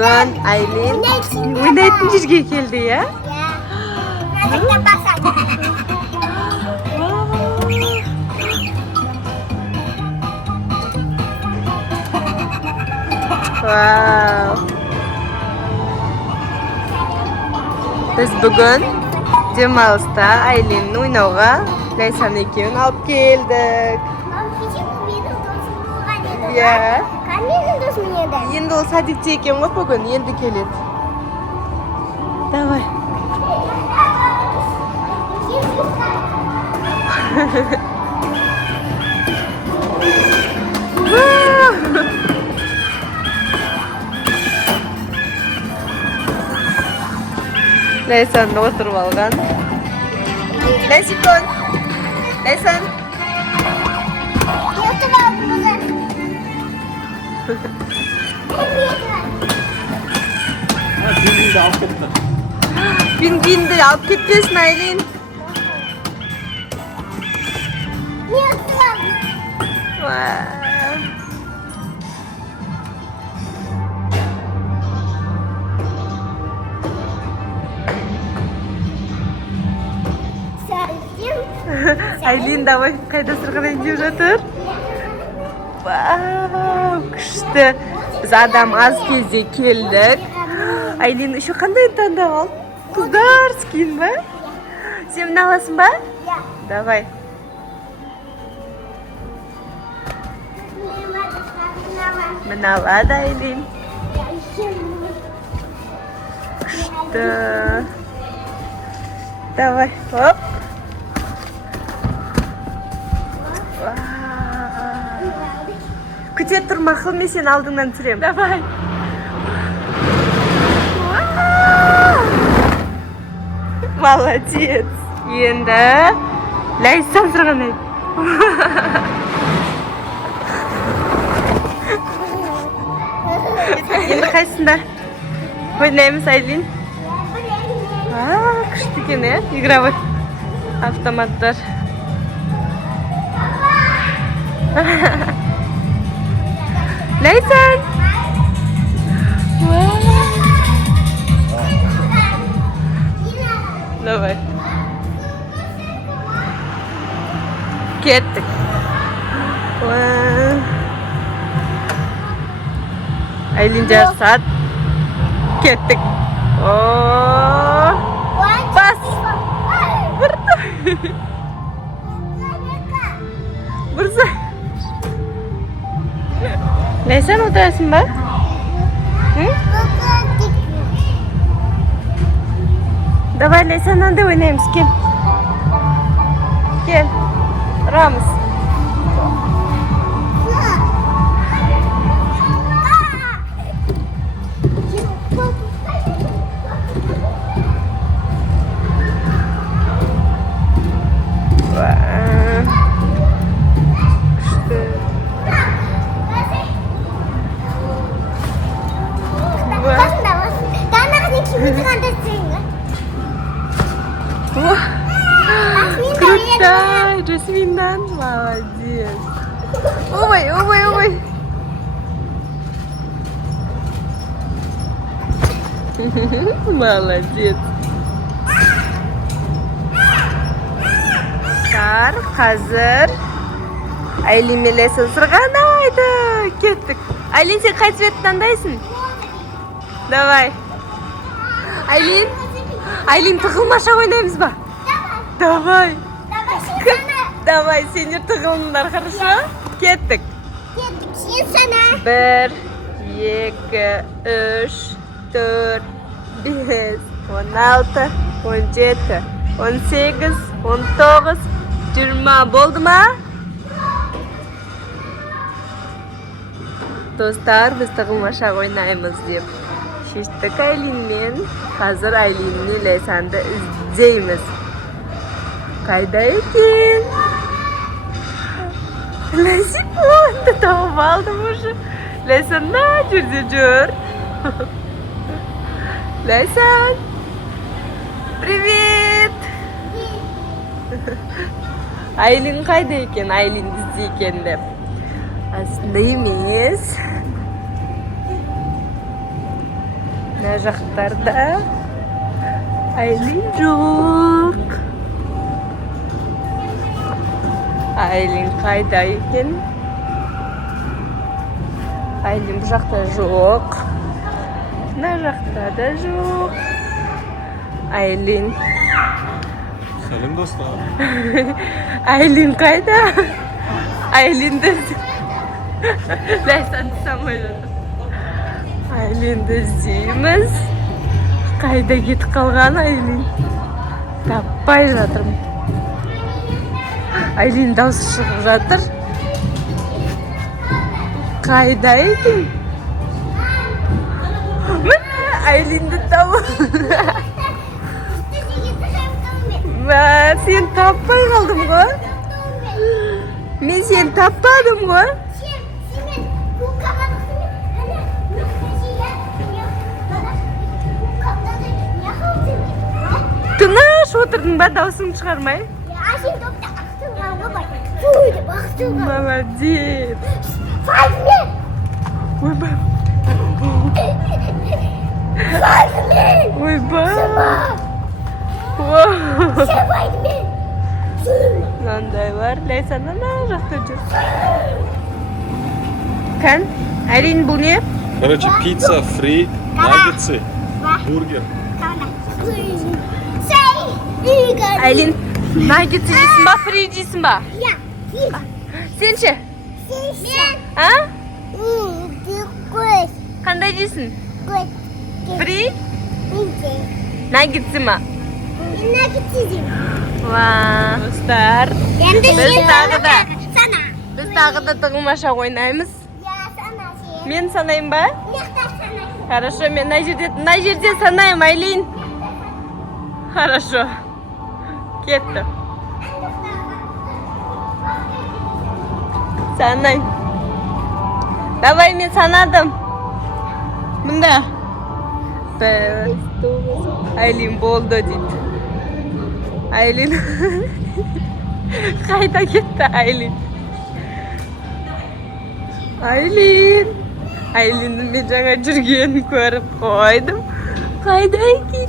Bugün Aylin oynayıp жерге geldi ya. Wow. Biz bugün Cemal'sta Aylin'in oynauga Laysan ekevini alıp geldik. Ya. Endi o sadikçi eken ғой bugün, endi keledi. Давай. Laysan oturup algan. Laysikon. Laysan. Pingvin de alıp ketmesin Aylin. Aylin давай kayda sırgıdan jep жатыр. Wow, күшті. Biz adam az кезде келдік. Aylin еще қандай таңдап ал? Қыздар скин ба? Сен міне аласың ба? Давай. Міне алады Aylin. Күшті. Давай, оп. Күте тұр мақыл, мен сен алдыңнан түсірем. Давай. Молодец. Енді Laysan сырғанайды. Енді қайсында? Ойнаймыз Aylin. Күшті екен, игровой автоматтар. Laysan. Давай. Kettik. Aylin jarım saat. Kettik. Bas. Bursa. Laysan oturasın mı? Давай Laysan'dan da oynayalım. Gel. Gel. Ramos. Круто! Жасминдан молодец! Ой, ой, ой! Молодец! Қазір Aylin мен Laysan сырғанайды. Кеттік. Aylin, сен қай цветті таңдайсың? Давай. Aylin, тығылмаша ойнаймыз ба? Давай. Давай, сендер тығылыңдар, хорошо? Кеттік. Сен сана. 1, 2, 3, 4, 5, 16, 17, 18, 19, 20. Болды ма? Достар, біз тығылмаша ойнаймыз деп шештік Aylinмен. Қазір Aylin'ni Laysan'da іздейміз. Қайда екен? Laysan'ды тауып алдым уже. Laysan да жерде жүр. Laysan. Привет. Aylin қайда екен? Aylin ізде екен деп. Aslında емес. Mına jақтарда Айлин жоқ. Айлин қайда екен? Айлин бұл жақта жоқ. Мына жақта да жоқ. Айлин. Сәлем достар. Айлин қайда? Айлинді Ләйсан самай жатыр. Айлинді іздейміз. Қайда кетіп қалған Айлин? Таппай жатырмын. Айлин дауысы шығып жатыр. Қайда екен? Міне Айлинді тауып. Сен таппай қалдым ғой. Мен сен таппадым ғой. Тыныш отырдың ба, даусыңды шығармай? Молодец. Ойбай. Ойбай. Мынандайлар Ләйсан ана жақта жүр. Кән, Айлин бұл не? Короче, пицца, фри, наггетсы, бургер. Айлин, наггетсы жейсің ба, фри жейсің ба? Сен ше? А? Қандай жейсің? Фри? Наггетсы ма? Достар, біз тағы да тығылмаша ойнаймыз. Мен санайым ба? Хорошо, мен мына жерде санайым, Айлин. Хорошо. Кетті. Санай. Давай, мен санадым. Мында. Айлин болды дейді. Айлин. Қайда кетті Айлин? Айлин. Айлинді мен жаңа жүргенін көріп қойдым. Қайда екен?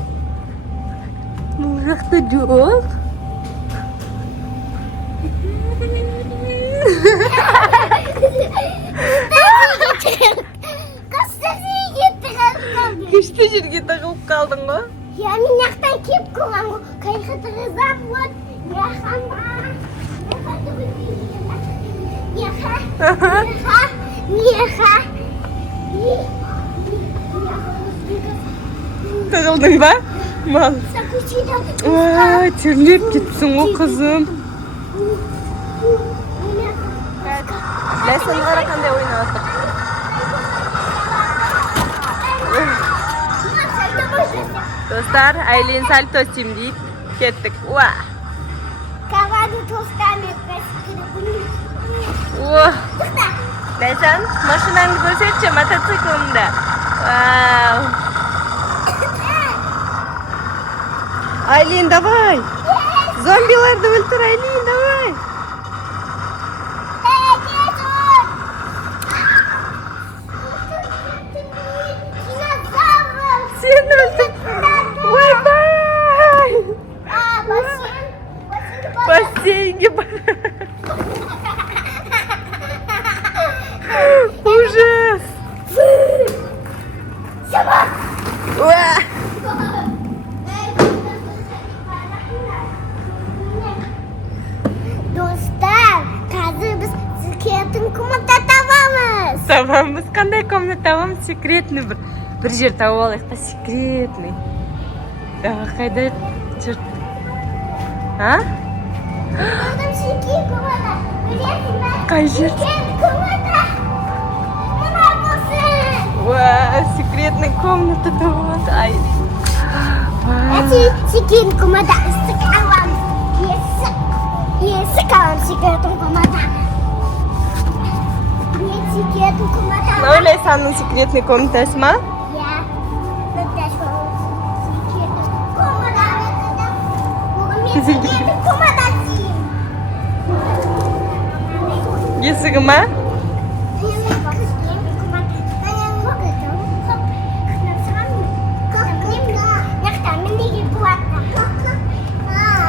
Бұл жақта жоқ. Күшті жерге тығылып қалдың ғой? Я мен жақтан кеп қойған ғой. Қайқы тығызап вот. Тығылдың ба? Мал. Терлеп кетсің ғой қызым. Ләйсан қара қандай ойнап отыр. Достар, Айлин сальто істеймін дейді. Кеттік. Каваду тостам етпесі Ләйсан, машинаңды көрсетші, мотоциклымды. Вау. Айлин, давай. Зомбиларды өлтір, Айлин, давай. Сен өлтір. Ойбай. Бассейнге бар. Ужас. Достар, қазір біз секретный комната табамыз. Табамыз, қандай комната табамыз? Секретный бір жер тауып алайық та, секретный. Қайда жүр? А? Көрдім секретный комната. Білесің бе? Қай жер? Секретный комната. Мына болсын. Секретный комната табамыз. Ай. Секретный комната ыстық аламыз. Есік аламыз секретный комната. Секретный комната. Мынау Ләйсанның секретный комнатасы ма? Есігі ма?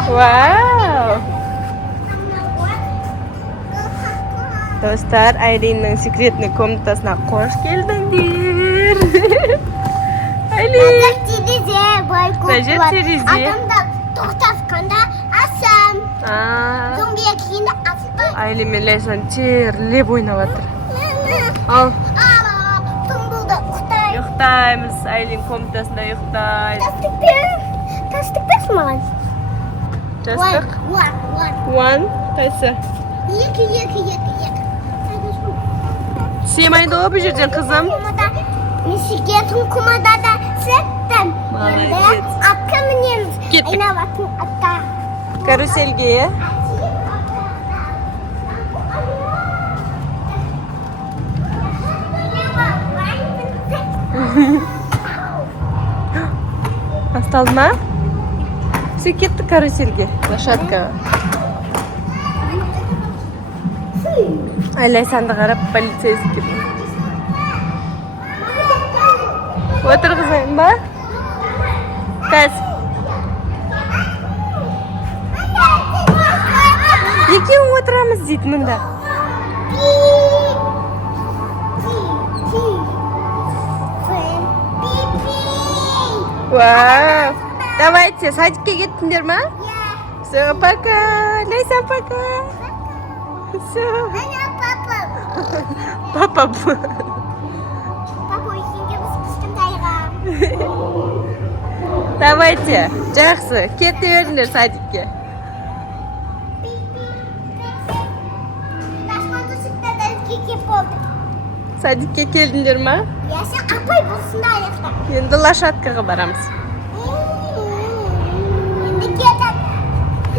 Wow. Dostlar, Aylin'in секретный комнатасына қош келдіңдер. Айлин. Терезе бай Қажет терезе. Адамдар тоқтасқанда асам. Зомбия киінді аспай. Айлин мен Лайсан терлеп ойнап жатыр. Ал. Түн болды, ұйықтай. Ұйықтаймыз. Айлин комнатасында ұйықтайды. Тастық берсін маған. Жастық. One. Қайсы? Екі. Сыймайды ғой бұл жерден, қызым. Мешігетін құмада да сеттім. Молодец. Атқа мінеміз. Кеттік. Айнаватын атқа. Карусельге. Асталды ма? Все, кеттік карусельге. Лошадкаға. Лайсанды қарап полицейский. Отырғызайын ба? Қаз. Екеуің отырамыз дейді мұнда. Вау. Давайте, садикке кеттіңдер ма? Все, пока. Лайсан, пока. Все. Папа. Папа, үйсенге біз кішкентайға. Давайте, жақсы, кете беріңдер садикке. Садикке келдіңдер ма? Ясы апай болсында аяқта. Енді лошадкаға барамыз. Енді кетіп.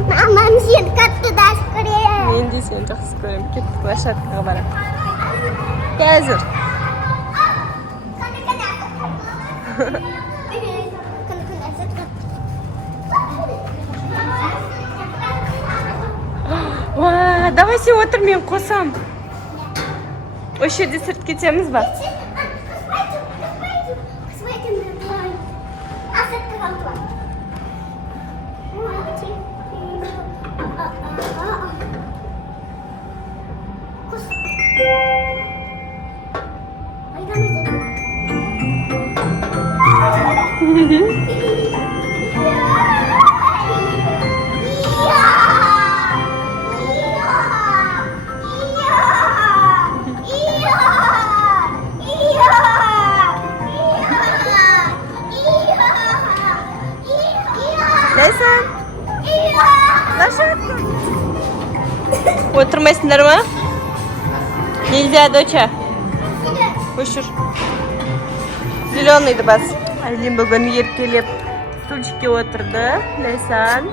Мамам сен қатты даш көрем. Мен де сені жақсы көремін. Кеттік лошадкаға барамыз. Қазір. Ва, давай сен отыр, мен қосам. Осы жерде сырт кетеміз ба? Лайсан, лошадка. Отырмайсыңдар ма? Нельзя, доча. Көшір. Зеленыйды бас. Айлин бүгін еркелеп стульчикке отырды. Лайсан.